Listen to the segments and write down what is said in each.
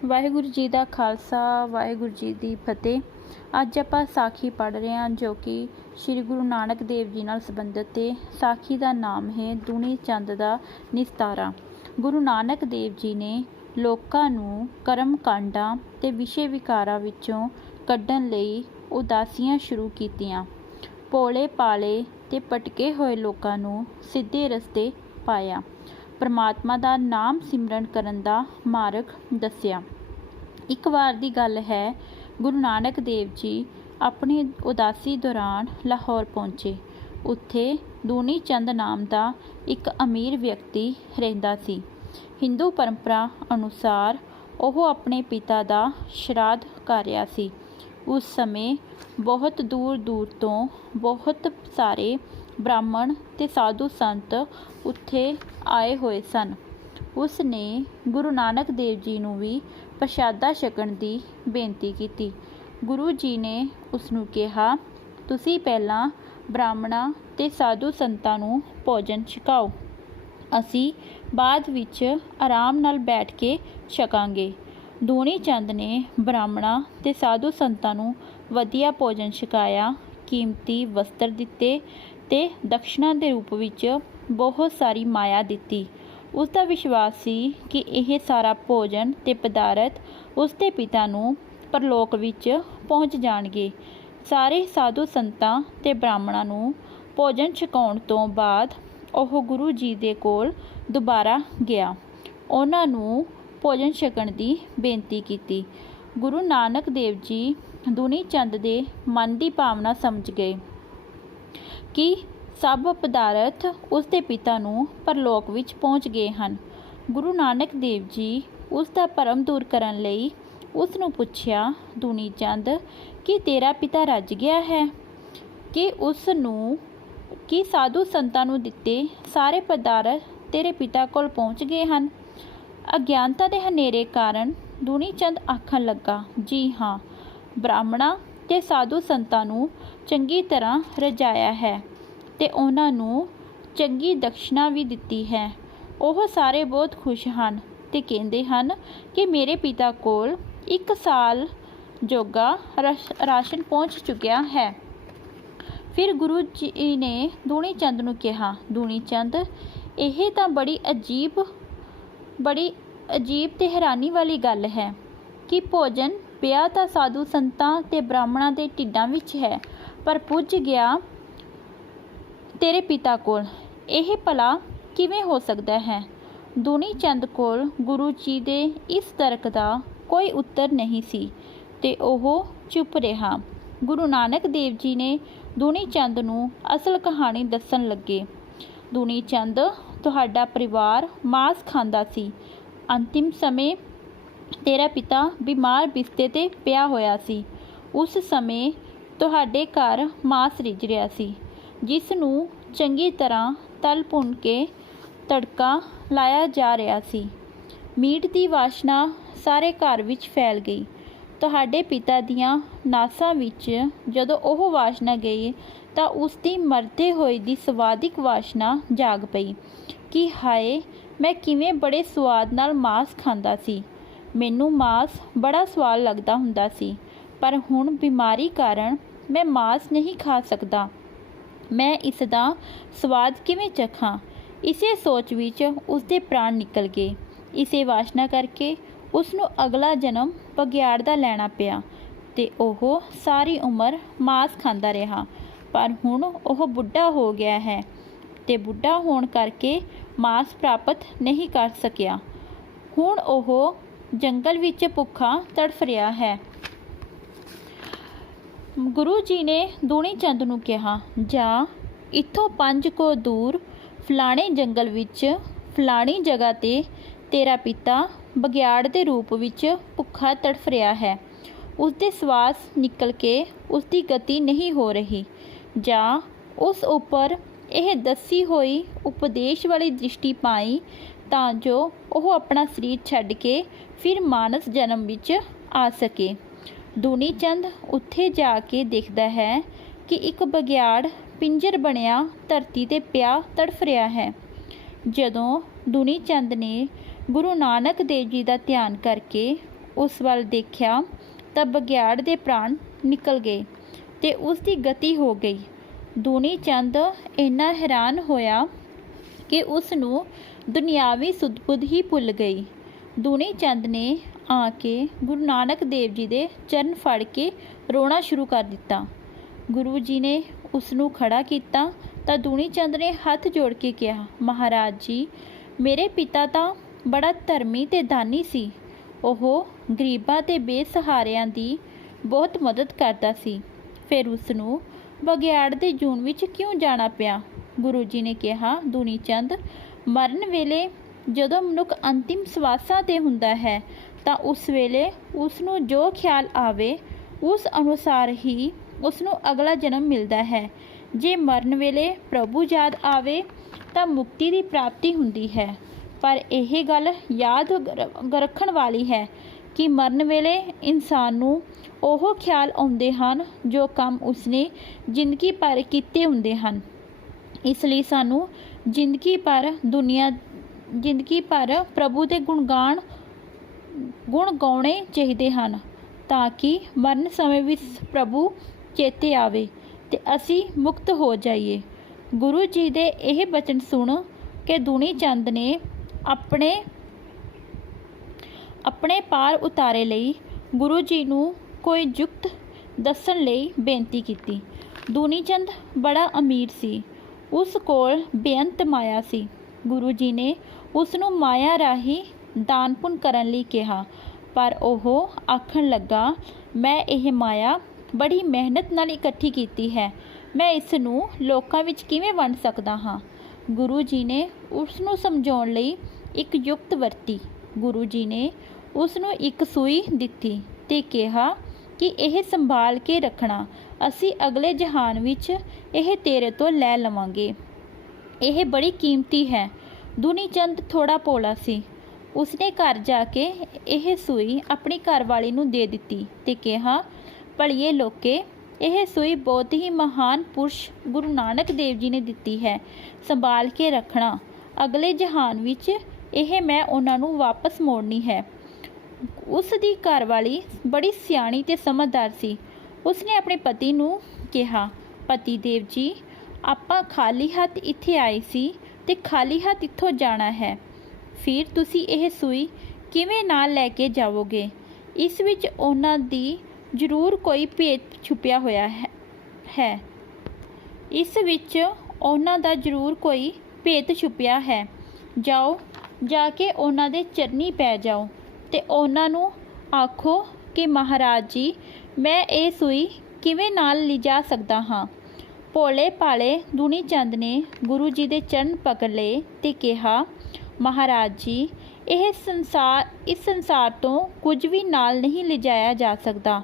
ਵਾਹਿਗੁਰੂ ਜੀ ਦਾ ਖਾਲਸਾ ਵਾਹਿਗੁਰੂ ਜੀ ਦੀ ਫਤਿਹ। ਅੱਜ ਆਪਾਂ ਸਾਖੀ ਪੜ੍ਹ ਰਹੇ ਹਾਂ ਜੋ ਕਿ ਸ਼੍ਰੀ ਗੁਰੂ ਨਾਨਕ ਦੇਵ ਜੀ ਨਾਲ ਸੰਬੰਧਿਤ ਹੈ। ਸਾਖੀ ਦਾ ਨਾਮ ਹੈ ਦੂਣੀ ਚੰਦ ਦਾ ਨਿਸਤਾਰਾ। ਗੁਰੂ ਨਾਨਕ ਦੇਵ ਜੀ ਨੇ ਲੋਕਾਂ ਨੂੰ ਕਰਮ ਕਾਂਡਾਂ ਤੇ ਵਿਸ਼ੇ ਵਿਕਾਰਾਂ ਵਿੱਚੋਂ ਕੱਢਣ ਲਈ ਉਦਾਸੀਆਂ ਸ਼ੁਰੂ ਕੀਤੀਆਂ। ਭੋਲੇ ਭਾਲੇ ਤੇ ਭਟਕੇ ਹੋਏ ਲੋਕਾਂ ਨੂੰ ਸਿੱਧੇ ਰਸਤੇ ਪਾਇਆ। ਪਰਮਾਤਮਾ ਦਾ ਨਾਮ ਸਿਮਰਨ ਕਰਨ ਦਾ ਮਾਰਗ ਦੱਸਿਆ। ਇੱਕ ਵਾਰ ਦੀ ਗੱਲ ਹੈ, ਗੁਰੂ ਨਾਨਕ ਦੇਵ ਜੀ ਆਪਣੀ ਉਦਾਸੀ ਦੌਰਾਨ ਲਾਹੌਰ ਪਹੁੰਚੇ। ਉੱਥੇ ਦੂਣੀ ਚੰਦ ਨਾਮ ਦਾ ਇੱਕ ਅਮੀਰ ਵਿਅਕਤੀ ਰਹਿੰਦਾ ਸੀ। ਹਿੰਦੂ ਪਰੰਪਰਾ ਅਨੁਸਾਰ ਉਹ ਆਪਣੇ ਪਿਤਾ ਦਾ ਸ਼ਰਾਧ ਕਰ ਰਿਹਾ ਸੀ। ਉਸ ਸਮੇਂ ਬਹੁਤ ਦੂਰ ਦੂਰ ਤੋਂ ਬਹੁਤ ਸਾਰੇ ਬ੍ਰਾਹਮਣ ਤੇ ਸਾਧੂ ਸੰਤ ਉੱਥੇ ਆਏ ਹੋਏ ਸਨ। ਉਸ ਨੇ ਗੁਰੂ ਨਾਨਕ ਦੇਵ ਜੀ ਨੂੰ ਵੀ ਪ੍ਰਸ਼ਾਦਾ ਛਕਣ ਦੀ ਬੇਨਤੀ ਕੀਤੀ। ਗੁਰੂ ਜੀ ਨੇ ਉਸ ਨੂੰ ਕਿਹਾ, ਤੁਸੀਂ ਪਹਿਲਾਂ ਬ੍ਰਾਹਮਣਾਂ ਤੇ ਸਾਧੂ ਸੰਤਾਂ ਨੂੰ ਭੋਜਨ ਛਕਾਓ, ਅਸੀਂ ਬਾਅਦ ਵਿੱਚ ਆਰਾਮ ਨਾਲ ਬੈਠ ਕੇ ਛਕਾਂਗੇ। ਦੂਣੀ ਚੰਦ ਨੇ ਬ੍ਰਾਹਮਣਾਂ ਤੇ ਸਾਧੂ ਸੰਤਾਂ ਨੂੰ ਵਧੀਆ ਭੋਜਨ ਛਕਾਇਆ, ਕੀਮਤੀ ਵਸਤਰ ਦਿੱਤੇ ਤੇ ਦਕਸ਼ਨਾ ਦੇ ਰੂਪ ਵਿੱਚ ਬਹੁਤ ਸਾਰੀ ਮਾਇਆ ਦਿੱਤੀ। ਉਸ ਦਾ ਵਿਸ਼ਵਾਸ ਸੀ ਕਿ ਇਹ ਸਾਰਾ ਭੋਜਨ ਤੇ ਪਦਾਰਥ ਉਸ ਦੇ ਪਿਤਾ ਨੂੰ ਪਰਲੋਕ ਵਿੱਚ ਪਹੁੰਚ ਜਾਣਗੇ। ਸਾਰੇ ਸਾਧੂ ਸੰਤਾਂ ਤੇ ਬ੍ਰਾਹਮਣਾਂ ਨੂੰ ਭੋਜਨ ਛਕਾਉਣ ਤੋਂ ਬਾਅਦ ਉਹ ਗੁਰੂ ਜੀ ਦੇ ਕੋਲ ਦੁਬਾਰਾ ਗਿਆ। ਉਹਨਾਂ ਨੂੰ ਭੋਜਨ ਛਕਣ ਦੀ ਬੇਨਤੀ ਕੀਤੀ। ਗੁਰੂ ਨਾਨਕ ਦੇਵ ਜੀ ਦੂਣੀ ਚੰਦ ਦੇ ਮਨ ਦੀ ਭਾਵਨਾ ਸਮਝ ਗਏ ਕਿ ਸਭ ਪਦਾਰਥ ਉਸ ਦੇ ਪਿਤਾ ਨੂੰ ਪਰਲੋਕ ਵਿੱਚ ਪਹੁੰਚ ਗਏ ਹਨ। ਗੁਰੂ ਨਾਨਕ ਦੇਵ ਜੀ ਉਸ ਦਾ ਭਰਮ ਦੂਰ ਕਰਨ ਲਈ ਉਸ ਨੂੰ ਪੁੱਛਿਆ, ਦੂਣੀ ਚੰਦ, ਕੀ ਤੇਰਾ ਪਿਤਾ ਰੱਜ ਗਿਆ ਹੈ? ਕਿ ਸਾਧੂ ਸੰਤਾਂ ਨੂੰ ਦਿੱਤੇ ਸਾਰੇ ਪਦਾਰਥ ਤੇਰੇ ਪਿਤਾ ਕੋਲ ਪਹੁੰਚ ਗਏ ਹਨ? ਅਗਿਆਨਤਾ ਦੇ ਹਨੇਰੇ ਕਾਰਨ ਦੂਣੀ ਚੰਦ ਆਖਣ ਲੱਗਾ, ਜੀ ਹਾਂ, ਬ੍ਰਾਹਮਣਾਂ ਤੇ ਸਾਧੂ ਸੰਤਾਂ ਨੂੰ ਚੰਗੀ ਤਰ੍ਹਾਂ ਰਜਾਇਆ ਹੈ ਤੇ ਉਹਨਾਂ ਨੂੰ ਚੰਗੀ ਦਕਸ਼ਨਾ ਵੀ ਦਿੱਤੀ ਹੈ। ਉਹ ਸਾਰੇ ਬਹੁਤ ਖੁਸ਼ ਹਨ ਤੇ ਕਹਿੰਦੇ ਹਨ ਕਿ ਮੇਰੇ ਪਿਤਾ ਕੋਲ 1 ਸਾਲ ਜੋਗਾ ਰਾਸ਼ਨ ਪਹੁੰਚ ਚੁੱਕਿਆ ਹੈ। ਫਿਰ ਗੁਰੂ ਜੀ ਨੇ ਦੂਣੀ ਚੰਦ ਨੂੰ ਕਿਹਾ, ਦੂਣੀ ਚੰਦ, ਇਹ ਤਾਂ ਬੜੀ ਅਜੀਬ ਤੇ ਹੈਰਾਨੀ ਵਾਲੀ ਗੱਲ ਹੈ ਕਿ ਭੋਜਨ ਪਿਆ ਤਾਂ ਸਾਧੂ ਸੰਤਾਂ ਤੇ ਬ੍ਰਾਹਮਣਾਂ ਦੇ ਢਿੱਡਾਂ ਵਿੱਚ ਹੈ, ਪਰ ਪੁੱਜ ਗਿਆ ਤੇਰੇ ਪਿਤਾ ਕੋਲ। ਇਹ ਭਲਾ ਕਿਵੇਂ ਹੋ ਸਕਦਾ ਹੈ? ਦੂਣੀ ਚੰਦ ਕੋਲ ਗੁਰੂ ਜੀ ਦੇ ਇਸ ਤਰਕ ਦਾ ਕੋਈ ਉੱਤਰ ਨਹੀਂ ਸੀ ਤੇ ਉਹ ਚੁੱਪ ਰਿਹਾ। ਗੁਰੂ ਨਾਨਕ ਦੇਵ ਜੀ ਨੇ ਦੂਣੀ ਚੰਦ ਨੂੰ ਅਸਲ ਕਹਾਣੀ ਦੱਸਣ ਲੱਗੇ। ਦੂਣੀ ਚੰਦ, ਤੁਹਾਡਾ ਪਰਿਵਾਰ ਮਾਸ ਖਾਂਦਾ ਸੀ। ਅੰਤਿਮ ਸਮੇਂ ਤੇਰਾ ਪਿਤਾ ਬਿਮਾਰ ਬਿਸਤੇ 'ਤੇ ਪਿਆ ਹੋਇਆ ਸੀ। ਉਸ ਸਮੇਂ ਤੁਹਾਡੇ ਘਰ ਮਾਸ ਰਿੱਝ ਰਿਹਾ ਸੀ, ਜਿਸ ਨੂੰ ਚੰਗੀ ਤਰ੍ਹਾਂ ਤਲ ਭੁੰਨ ਕੇ ਤੜਕਾ ਲਾਇਆ ਜਾ ਰਿਹਾ ਸੀ। ਮੀਟ ਦੀ ਵਾਸ਼ਨਾ ਸਾਰੇ ਘਰ ਵਿੱਚ ਫੈਲ ਗਈ। ਤੁਹਾਡੇ ਪਿਤਾ ਦੀਆਂ ਨਾਸਾਂ ਵਿੱਚ ਜਦੋਂ ਉਹ ਵਾਸ਼ਨਾ ਗਈ ਤਾਂ ਉਸ ਦੀ ਮਰਦੇ ਹੋਏ ਦੀ ਸਵਾਦਿਕ ਵਾਸ਼ਨਾ ਜਾਗ ਪਈ ਕਿ ਹਾਏ, ਮੈਂ ਕਿਵੇਂ ਬੜੇ ਸਵਾਦ ਨਾਲ ਮਾਸ ਖਾਂਦਾ ਸੀ। ਮੈਨੂੰ ਮਾਸ ਬੜਾ ਸਵਾਦ ਲੱਗਦਾ ਹੁੰਦਾ ਸੀ, ਪਰ ਹੁਣ ਬਿਮਾਰੀ ਕਾਰਨ ਮੈਂ ਮਾਸ ਨਹੀਂ ਖਾ ਸਕਦਾ। ਮੈਂ ਇਸ ਦਾ ਸਵਾਦ ਕਿਵੇਂ ਚਖਾਂ? ਇਸੇ ਸੋਚ ਵਿੱਚ ਉਸ ਦੇ ਪ੍ਰਾਣ ਨਿਕਲ ਗਏ। ਇਸੇ ਵਾਸ਼ਨਾ ਕਰਕੇ ਉਸ ਨੂੰ ਅਗਲਾ ਜਨਮ ਬਘਿਆੜ ਦਾ ਲੈਣਾ ਪਿਆ ਤੇ ਉਹ ਸਾਰੀ ਉਮਰ ਮਾਸ ਖਾਂਦਾ ਰਿਹਾ। ਪਰ ਹੁਣ ਉਹ ਬੁੱਢਾ ਹੋ ਗਿਆ ਹੈ ਤੇ ਬੁੱਢਾ ਹੋਣ ਕਰਕੇ ਮਾਸ ਪ੍ਰਾਪਤ ਨਹੀਂ ਕਰ ਸਕਿਆ। ਹੁਣ ਉਹ ਜੰਗਲ ਵਿੱਚ ਭੁੱਖਾ ਤੜਫ ਰਿਹਾ ਹੈ। ਗੁਰੂ ਜੀ ਨੇ ਦੂਣੀ ਚੰਦ ਨੂੰ ਕਿਹਾ, ਜਾ ਇੱਥੋਂ 5 ਕੋਹ ਦੂਰ ਫਲਾਣੇ ਜੰਗਲ ਵਿੱਚ ਫਲਾਣੀ ਜਗ੍ਹਾ 'ਤੇ ਤੇਰਾ ਪਿਤਾ ਬਘਿਆੜ ਦੇ ਰੂਪ ਵਿੱਚ ਭੁੱਖਾ ਤੜਫ ਰਿਹਾ ਹੈ। ਉਸ ਦੇ ਸਵਾਸ ਨਿਕਲ ਕੇ ਉਸ ਦੀ ਗਤੀ ਨਹੀਂ ਹੋ ਰਹੀ। ਜਾਂ ਉਸ ਉੱਪਰ ਇਹ ਦੱਸੀ ਹੋਈ ਉਪਦੇਸ਼ ਵਾਲੀ ਦ੍ਰਿਸ਼ਟੀ ਪਾਈ ਤਾਂ ਜੋ ਉਹ ਆਪਣਾ ਸਰੀਰ ਛੱਡ ਕੇ ਫਿਰ ਮਾਨਸ ਜਨਮ ਵਿੱਚ ਆ ਸਕੇ। ਦੂਣੀ ਚੰਦ ਉੱਥੇ ਜਾ ਕੇ ਦੇਖਦਾ ਹੈ ਕਿ ਇੱਕ ਬਘਿਆੜ ਪਿੰਜਰ ਬਣਿਆ ਧਰਤੀ 'ਤੇ ਪਿਆ ਤੜਫ ਰਿਹਾ ਹੈ। ਜਦੋਂ ਦੂਣੀ ਚੰਦ ਨੇ ਗੁਰੂ ਨਾਨਕ ਦੇਵ ਜੀ ਦਾ ਧਿਆਨ ਕਰਕੇ ਉਸ ਵੱਲ ਦੇਖਿਆ ਤਾਂ ਬਘਿਆੜ ਦੇ ਪ੍ਰਾਣ ਨਿਕਲ ਗਏ ਤੇ ਉਸ ਦੀ ਗਤੀ ਹੋ ਗਈ। ਦੂਣੀ ਚੰਦ ਇੰਨਾ ਹੈਰਾਨ ਹੋਇਆ ਕਿ ਉਸ ਨੂੰ ਦੁਨਿਆਵੀ ਸੁੱਧ-ਬੁੱਧ ਹੀ ਭੁੱਲ ਗਈ। ਦੂਣੀ ਚੰਦ ਨੇ ਆ ਕੇ ਗੁਰੂ ਨਾਨਕ ਦੇਵ ਜੀ ਦੇ ਚਰਨ ਫੜ ਕੇ ਰੋਣਾ ਸ਼ੁਰੂ ਕਰ ਦਿੱਤਾ। ਗੁਰੂ ਜੀ ਨੇ ਉਸ ਨੂੰ ਖੜਾ ਕੀਤਾ ਤਾਂ ਦੂਣੀ ਚੰਦ ਨੇ ਹੱਥ ਜੋੜ ਕੇ ਕਿਹਾ, ਮਹਾਰਾਜ ਜੀ, ਮੇਰੇ ਪਿਤਾ ਤਾਂ ਬੜਾ ਧਰਮੀ ਤੇ ਦਾਨੀ ਸੀ। ਉਹ ਗਰੀਬਾਂ ਤੇ ਬੇਸਹਾਰਿਆਂ ਦੀ ਬਹੁਤ ਮਦਦ ਕਰਦਾ ਸੀ। ਫਿਰ ਉਸ ਨੂੰ ਬਘਿਆੜ ਦੇ ਜੂਨ ਵਿੱਚ ਕਿਉਂ ਜਾਣਾ ਪਿਆ? ਗੁਰੂ ਜੀ ਨੇ ਕਿਹਾ, ਦੂਣੀ ਚੰਦ, ਮਰਨ ਵੇਲੇ ਜਦੋਂ ਮਨੁੱਖ ਅੰਤਿਮ ਸਵਾਸਾਂ 'ਤੇ ਹੁੰਦਾ ਹੈ ਤਾਂ ਉਸ ਵੇਲੇ ਉਸ ਨੂੰ ਜੋ ਖਿਆਲ ਆਵੇ ਉਸ ਅਨੁਸਾਰ ਹੀ ਉਸ ਨੂੰ ਅਗਲਾ ਜਨਮ ਮਿਲਦਾ ਹੈ। ਜੇ ਮਰਨ ਵੇਲੇ ਪ੍ਰਭੂ ਯਾਦ ਆਵੇ ਤਾਂ ਮੁਕਤੀ ਦੀ ਪ੍ਰਾਪਤੀ ਹੁੰਦੀ ਹੈ। ਪਰ ਇਹ ਗੱਲ ਯਾਦ ਰੱਖਣ ਵਾਲੀ ਹੈ ਕਿ ਮਰਨ ਵੇਲੇ ਇਨਸਾਨ ਨੂੰ ਉਹ ਖਿਆਲ ਆਉਂਦੇ ਹਨ ਜੋ ਕੰਮ ਉਸਨੇ ਜ਼ਿੰਦਗੀ ਭਰ ਕੀਤੇ ਹੁੰਦੇ ਹਨ। ਇਸ ਲਈ ਸਾਨੂੰ ਜ਼ਿੰਦਗੀ ਭਰ ਪ੍ਰਭੂ ਦੇ ਗੁਣ ਗਾਉਣੇ ਚਾਹੀਦੇ ਹਨ ਤਾਂ ਕਿ ਮਰਨ ਸਮੇਂ ਵਿੱਚ ਪ੍ਰਭੂ ਚੇਤੇ ਆਵੇ ਤੇ ਅਸੀਂ ਮੁਕਤ ਹੋ ਜਾਈਏ। ਗੁਰੂ ਜੀ ਦੇ ਇਹ ਬਚਨ ਸੁਣ ਕੇ ਦੂਣੀ ਚੰਦ ਨੇ ਆਪਣੇ ਪਾਰ ਉਤਾਰੇ ਲਈ ਗੁਰੂ ਜੀ ਨੂੰ ਕੋਈ ਜੁਗਤ ਦੱਸਣ ਲਈ ਬੇਨਤੀ ਕੀਤੀ। ਦੂਣੀ ਚੰਦ ਬੜਾ ਅਮੀਰ ਸੀ। ਉਸ ਕੋਲ ਬੇਅੰਤ ਮਾਇਆ ਸੀ। ਗੁਰੂ ਜੀ ਨੇ ਉਸ ਨੂੰ ਮਾਇਆ ਰਾਹੀਂ ਦਾਨ ਪੁੰਨ ਕਰਨ ਲਈ ਕਿਹਾ, ਪਰ ਉਹ ਆਖਣ ਲੱਗਾ, ਮੈਂ ਇਹ ਮਾਇਆ ਬੜੀ ਮਿਹਨਤ ਨਾਲ ਇਕੱਠੀ ਕੀਤੀ ਹੈ, ਮੈਂ ਇਸ ਨੂੰ ਲੋਕਾਂ ਵਿੱਚ ਕਿਵੇਂ ਵੰਡ ਸਕਦਾ ਹਾਂ? ਗੁਰੂ ਜੀ ਨੇ ਉਸ ਨੂੰ ਸਮਝਾਉਣ ਲਈ ਇੱਕ ਯੁਕਤ ਵਰਤੀ। ਗੁਰੂ ਜੀ ਨੇ ਉਸ ਨੂੰ ਇੱਕ ਸੂਈ ਦਿੱਤੀ ਤੇ ਕਿਹਾ ਕਿ ਇਹ ਸੰਭਾਲ ਕੇ ਰੱਖਣਾ, ਅਸੀਂ ਅਗਲੇ ਜਹਾਨ ਵਿੱਚ ਇਹ ਤੇਰੇ ਤੋਂ ਲੈ ਲਵਾਂਗੇ। ਇਹ ਬੜੀ ਕੀਮਤੀ ਹੈ। ਦੂਣੀ ਚੰਦ ਥੋੜਾ ਭੋਲਾ ਸੀ। ਉਸਨੇ ਘਰ ਜਾ ਕੇ ਇਹ ਸੂਈ ਆਪਣੀ ਘਰਵਾਲੀ ਨੂੰ ਦੇ ਦਿੱਤੀ ਤੇ ਕਿਹਾ, ਭਲੀਏ ਲੋਕੇ, ਇਹ ਸੂਈ ਬਹੁਤ ਹੀ ਮਹਾਨ ਪੁਰਸ਼ ਗੁਰੂ ਨਾਨਕ ਦੇਵ ਜੀ ਨੇ ਦਿੱਤੀ ਹੈ, ਸੰਭਾਲ ਕੇ ਰੱਖਣਾ। ਅਗਲੇ ਜਹਾਨ ਵਿੱਚ ਇਹ ਮੈਂ ਉਹਨਾਂ ਨੂੰ ਵਾਪਸ ਮੋੜਨੀ ਹੈ। ਉਸ ਦੀ ਘਰਵਾਲੀ ਬੜੀ ਸਿਆਣੀ ਤੇ ਸਮਝਦਾਰ ਸੀ। ਉਸਨੇ ਆਪਣੇ ਪਤੀ ਨੂੰ ਕਿਹਾ, ਪਤੀ ਦੇਵ ਜੀ, ਆਪਾਂ ਖਾਲੀ ਹੱਥ ਇੱਥੇ ਆਏ ਸੀ ਤੇ ਖਾਲੀ ਹੱਥ ਇੱਥੋਂ ਜਾਣਾ ਹੈ। ਫਿਰ ਤੁਸੀਂ ਇਹ ਸੂਈ ਕਿਵੇਂ ਨਾਲ ਲੈ ਕੇ ਜਾਵੋਗੇ? ਇਸ ਵਿੱਚ ਉਹਨਾਂ ਦੀ ਜ਼ਰੂਰ ਕੋਈ ਭੇਤ ਛੁਪਿਆ ਹੋਇਆ ਹੈ। ਇਸ ਵਿੱਚ ਉਹਨਾਂ ਦਾ ਜ਼ਰੂਰ ਕੋਈ ਭੇਤ ਛੁਪਿਆ ਹੈ। ਜਾਓ, ਜਾ ਕੇ ਉਹਨਾਂ ਦੇ ਚਰਨੀ ਪੈ ਜਾਓ ਤੇ ਉਹਨਾਂ ਨੂੰ ਆਖੋ ਕਿ ਮਹਾਰਾਜ ਜੀ, ਮੈਂ ਇਹ ਸੂਈ ਕਿਵੇਂ ਨਾਲ ਲਿਜਾ ਸਕਦਾ ਹਾਂ? ਭੋਲੇ ਭਾਲੇ ਦੂਣੀ ਚੰਦ ਨੇ ਗੁਰੂ ਜੀ ਦੇ ਚਰਨ ਪਕੜ ਲਏ ਤੇ ਕਿਹਾ, ਮਹਾਰਾਜ ਜੀ, ਇਸ ਸੰਸਾਰ ਤੋਂ ਕੁਝ ਵੀ ਨਾਲ ਨਹੀਂ ਲਿਜਾਇਆ ਜਾ ਸਕਦਾ।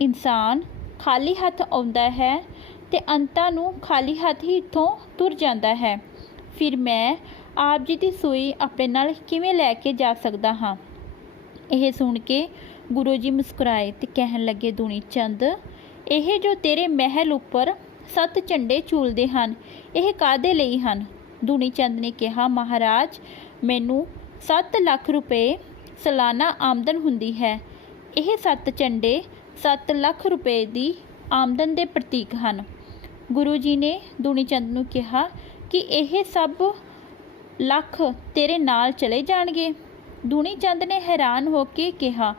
ਇਨਸਾਨ ਖਾਲੀ ਹੱਥ ਆਉਂਦਾ ਹੈ ਤੇ ਅੰਤਾਂ ਨੂੰ ਖਾਲੀ ਹੱਥ ਹੀ ਇੱਥੋਂ ਤੁਰ ਜਾਂਦਾ ਹੈ। ਫਿਰ ਮੈਂ ਆਪ ਜੀ ਦੀ ਸੂਈ ਆਪਣੇ ਨਾਲ ਕਿਵੇਂ ਲੈ ਕੇ ਜਾ ਸਕਦਾ ਹਾਂ? ਇਹ ਸੁਣ ਕੇ ਗੁਰੂ ਜੀ ਮੁਸਕਰਾਏ ਤੇ ਕਹਿਣ ਲੱਗੇ, ਦੂਣੀ ਚੰਦ, ਇਹ ਜੋ ਤੇਰੇ ਮਹਿਲ ਉੱਪਰ 7 ਝੰਡੇ ਝੂਲਦੇ ਹਨ, ਇਹ ਕਾਹਦੇ ਲਈ ਹਨ? ਦੂਣੀ ਚੰਦ ਨੇ ਕਿਹਾ, ਮਹਾਰਾਜ, ਮੈਨੂੰ 7 ਲੱਖ ਰੁਪਏ ਸਾਲਾਨਾ ਆਮਦਨ ਹੁੰਦੀ ਹੈ। ਇਹ 7 ਝੰਡੇ 7 ਲੱਖ ਰੁਪਏ ਦੀ ਆਮਦਨ ਦੇ ਪ੍ਰਤੀਕ ਹਨ। ਗੁਰੂ ਜੀ ਨੇ ਦੂਣੀ ਚੰਦ ਨੂੰ ਕਿਹਾ ਕਿ ਇਹ ਸਭ ਲੱਖ ਤੇਰੇ ਨਾਲ ਚਲੇ ਜਾਣਗੇ? ਦੂਣੀ ਚੰਦ ਨੇ ਹੈਰਾਨ ਹੋ ਕੇ ਕਿਹਾ,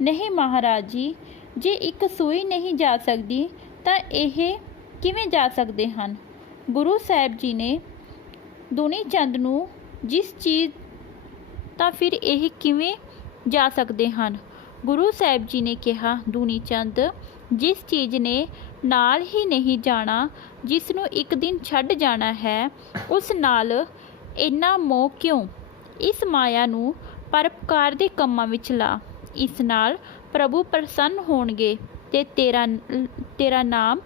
ਨਹੀਂ ਮਹਾਰਾਜ ਜੀ, ਜੇ ਇੱਕ ਸੂਈ ਨਹੀਂ ਜਾ ਸਕਦੀ ਤਾਂ ਇਹ ਕਿਵੇਂ ਜਾ ਸਕਦੇ ਹਨ? ਗੁਰੂ ਸਾਹਿਬ ਜੀ ਨੇ ਦੂਣੀ ਚੰਦ ਨੂੰ ਜਿਸ ਚੀਜ਼ ਤਾਂ ਫਿਰ ਇਹ ਕਿਵੇਂ ਜਾ ਸਕਦੇ ਹਨ? ਗੁਰੂ ਸਾਹਿਬ ਜੀ ਨੇ ਕਿਹਾ, ਦੂਣੀ ਚੰਦ, ਜਿਸ ਚੀਜ਼ ਨੇ ਨਾਲ ਹੀ ਨਹੀਂ ਜਾਣਾ, ਜਿਸ ਨੂੰ ਇੱਕ ਦਿਨ ਛੱਡ ਜਾਣਾ ਹੈ, ਉਸ ਨਾਲ ਇੰਨਾ ਮੋਹ ਕਿਉਂ? ਇਸ ਮਾਇਆ ਨੂੰ ਪਰਉਪਕਾਰ ਦੇ ਕੰਮਾਂ ਵਿੱਚ ਲਾ। ਇਸ ਨਾਲ ਪ੍ਰਭੂ ਪ੍ਰਸੰਨ ਹੋਣਗੇ ਤੇ ਤੇਰਾ ਨਾਮ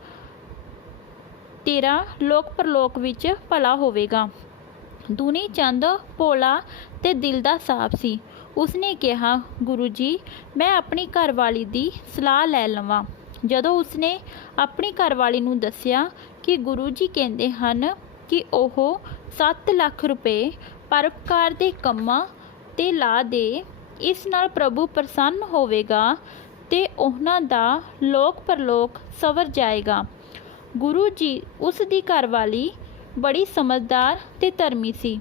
ਤੇਰਾ ਲੋਕ ਪਰਲੋਕ ਵਿੱਚ ਭਲਾ ਹੋਵੇਗਾ। ਦੂਣੀ ਚੰਦ ਭੋਲਾ ਤੇ ਦਿਲ ਦਾ ਸਾਫ਼ ਸੀ। ਉਸਨੇ ਕਿਹਾ, ਗੁਰੂ ਜੀ, ਮੈਂ ਆਪਣੀ ਘਰਵਾਲੀ ਦੀ ਸਲਾਹ ਲੈ ਲਵਾਂ। ਜਦੋਂ ਉਸਨੇ ਆਪਣੀ ਘਰਵਾਲੀ ਨੂੰ ਦੱਸਿਆ ਕਿ ਗੁਰੂ ਜੀ ਕਹਿੰਦੇ ਹਨ ਕਿ ਉਹ 7 ਲੱਖ ਰੁਪਏ ਪਰਉਪਕਾਰ ਦੇ ਕੰਮਾਂ 'ਤੇ ਲਾ ਦੇ ਇਸ ਨਾਲ ਪ੍ਰਭੂ ਪ੍ਰਸੰਨ ਹੋਵੇਗਾ ਤੇ ਉਹਨਾਂ ਦਾ ਲੋਕ ਪਰਲੋਕ ਸਵਰ ਜਾਏਗਾ। ਗੁਰੂ ਜੀ ਉਸ ਦੀ ਘਰਵਾਲੀ ਬੜੀ ਸਮਝਦਾਰ ਤੇ ਧਰਮੀ ਸੀ।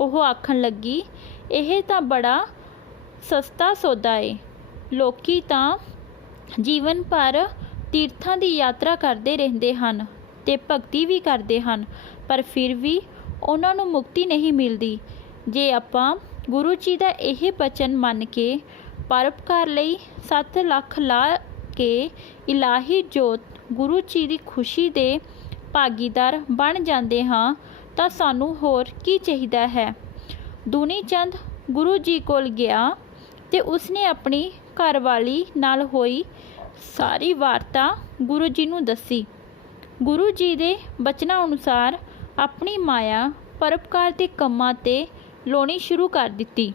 ਉਹ ਆਖਣ ਲੱਗੀ, ਇਹ ਤਾਂ ਬੜਾ ਸਸਤਾ ਸੌਦਾ ਏ। ਲੋਕੀ ਤਾਂ ਜੀਵਨ ਭਰ ਤੀਰਥਾਂ ਦੀ ਯਾਤਰਾ ਕਰਦੇ ਰਹਿੰਦੇ ਹਨ ਤੇ ਭਗਤੀ ਵੀ ਕਰਦੇ ਹਨ, ਪਰ ਫਿਰ ਵੀ ਉਹਨਾਂ ਨੂੰ ਮੁਕਤੀ ਨਹੀਂ ਮਿਲਦੀ। ਜੇ ਆਪਾਂ ਗੁਰੂ ਜੀ ਦਾ ਇਹ ਬਚਨ ਮੰਨ ਕੇ ਪਰਉਪਕਾਰ ਲਈ 7 ਲੱਖ ਲਾ ਕੇ ਇਲਾਹੀ ਜੋਤ ਗੁਰੂ ਜੀ ਦੀ ਖੁਸ਼ੀ ਦੇ ਭਾਗੀਦਾਰ ਬਣ ਜਾਂਦੇ ਹਾਂ ਤਾਂ ਸਾਨੂੰ ਹੋਰ ਕੀ ਚਾਹੀਦਾ ਹੈ। ਦੂਣੀ ਚੰਦ ਗੁਰੂ ਜੀ ਕੋਲ ਗਿਆ ਤੇ ਉਸਨੇ ਆਪਣੀ ਘਰਵਾਲੀ ਨਾਲ ਹੋਈ ਸਾਰੀ ਵਾਰਤਾ ਗੁਰੂ ਜੀ ਨੂੰ ਦੱਸੀ। ਗੁਰੂ ਜੀ ਦੇ ਬਚਨਾਂ ਅਨੁਸਾਰ ਆਪਣੀ ਮਾਇਆ ਪਰਉਪਕਾਰ ਦੇ ਕੰਮਾਂ 'ਤੇ ਲਾਉਣੀ ਸ਼ੁਰੂ ਕਰ ਦਿੱਤੀ।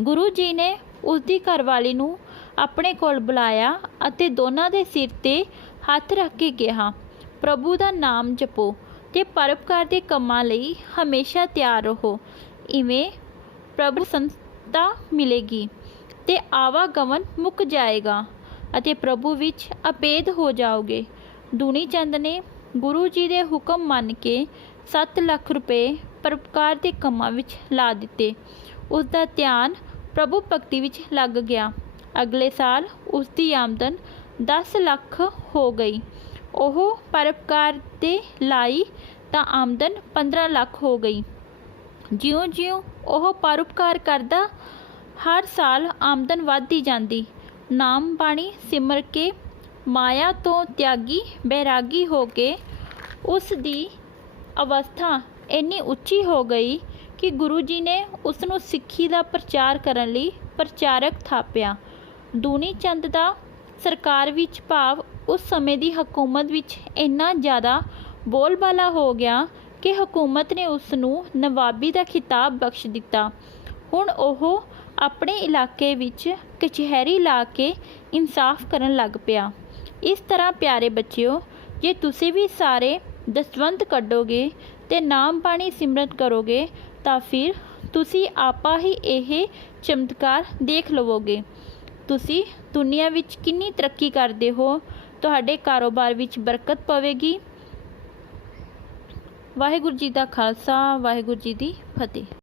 ਗੁਰੂ ਜੀ ਨੇ ਉਸ ਦੀ ਘਰਵਾਲੀ ਨੂੰ ਆਪਣੇ ਕੋਲ ਬੁਲਾਇਆ ਅਤੇ ਦੋਨਾਂ ਦੇ ਸਿਰ 'ਤੇ ਹੱਥ ਰੱਖ ਕੇ ਕਿਹਾ, ਪ੍ਰਭੂ ਦਾ ਨਾਮ ਜਪੋ ਤੇ ਪਰਉਪਕਾਰ ਦੇ ਕੰਮਾਂ ਲਈ ਹਮੇਸ਼ਾ ਤਿਆਰ ਰਹੋ। ਇਵੇਂ ਪ੍ਰਭੂ ਸੰਤਾ ਮਿਲੇਗੀ ਤੇ ਆਵਾਗਮਨ ਮੁੱਕ ਜਾਏਗਾ ਅਤੇ ਪ੍ਰਭੂ ਵਿੱਚ ਅਭੇਦ ਹੋ ਜਾਓਗੇ। ਦੂਣੀ ਚੰਦ ਨੇ ਗੁਰੂ ਜੀ ਦੇ ਹੁਕਮ ਮੰਨ ਕੇ 7 ਲੱਖ ਰੁਪਏ ਪਰਉਪਕਾਰ ਦੇ ਕੰਮਾਂ ਵਿੱਚ ਲਾ ਦਿੱਤੇ। ਉਸ ਦਾ ਧਿਆਨ ਪ੍ਰਭੂ ਭਗਤੀ ਵਿੱਚ ਲੱਗ ਗਿਆ। ਅਗਲੇ ਸਾਲ ਉਸ ਦੀ ਆਮਦਨ 10 ਲੱਖ ਹੋ ਗਈ। ਉਹ ਪਰਉਪਕਾਰ 'ਤੇ ਲਾਈ ਤਾਂ ਆਮਦਨ 15 ਲੱਖ ਹੋ ਗਈ। ਜਿਉਂ-ਜਿਉਂ ਉਹ ਪਰਉਪਕਾਰ ਕਰਦਾ, ਹਰ ਸਾਲ ਆਮਦਨ ਵੱਧਦੀ ਜਾਂਦੀ। ਨਾਮ ਬਾਣੀ ਸਿਮਰ ਕੇ ਮਾਇਆ ਤੋਂ ਤਿਆਗੀ ਬੈਰਾਗੀ ਹੋ ਕੇ ਉਸ ਦੀ ਅਵਸਥਾ ਇੰਨੀ ਉੱਚੀ ਹੋ ਗਈ ਕਿ ਗੁਰੂ ਜੀ ਨੇ ਉਸ ਨੂੰ ਸਿੱਖੀ ਦਾ ਪ੍ਰਚਾਰ ਕਰਨ ਲਈ ਪ੍ਰਚਾਰਕ ਥਾਪਿਆ। ਦੂਣੀ ਚੰਦ ਦਾ ਸਰਕਾਰ ਵਿੱਚ ਭਾਵ ਉਸ ਸਮੇਂ ਦੀ ਹਕੂਮਤ ਵਿੱਚ ਇੰਨਾ ਜ਼ਿਆਦਾ ਬੋਲਬਾਲਾ ਹੋ ਗਿਆ ਕਿ ਹਕੂਮਤ ਨੇ ਉਸ ਨੂੰ ਨਵਾਬੀ ਦਾ ਖਿਤਾਬ ਬਖਸ਼ ਦਿੱਤਾ। ਹੁਣ ਉਹ ਆਪਣੇ ਇਲਾਕੇ ਵਿੱਚ ਕਚਹਿਰੀ ਲਾ ਕੇ ਇਨਸਾਫ ਕਰਨ ਲੱਗ ਪਿਆ। ਇਸ ਤਰ੍ਹਾਂ ਪਿਆਰੇ ਬੱਚਿਓ, ਜੇ ਤੁਸੀਂ ਵੀ ਸਾਰੇ ਦਸਵੰਧ ਕੱਢੋਗੇ ਤੇ ਨਾਮ ਬਾਣੀ ਸਿਮਰਤ ਕਰੋਗੇ ਤਾਂ ਫਿਰ ਤੁਸੀਂ ਆਪਾ ਹੀ ਇਹ ਚਮਤਕਾਰ ਦੇਖ ਲਵੋਗੇ। ਤੁਸੀਂ ਦੁਨੀਆ ਵਿੱਚ ਕਿੰਨੀ ਤਰੱਕੀ ਕਰਦੇ ਹੋ, ਤੁਹਾਡੇ ਕਾਰੋਬਾਰ ਵਿੱਚ ਬਰਕਤ ਪਵੇਗੀ। ਵਾਹਿਗੁਰੂ ਜੀ ਦਾ ਖਾਲਸਾ, ਵਾਹਿਗੁਰੂ ਜੀ ਦੀ ਫਤਿਹ।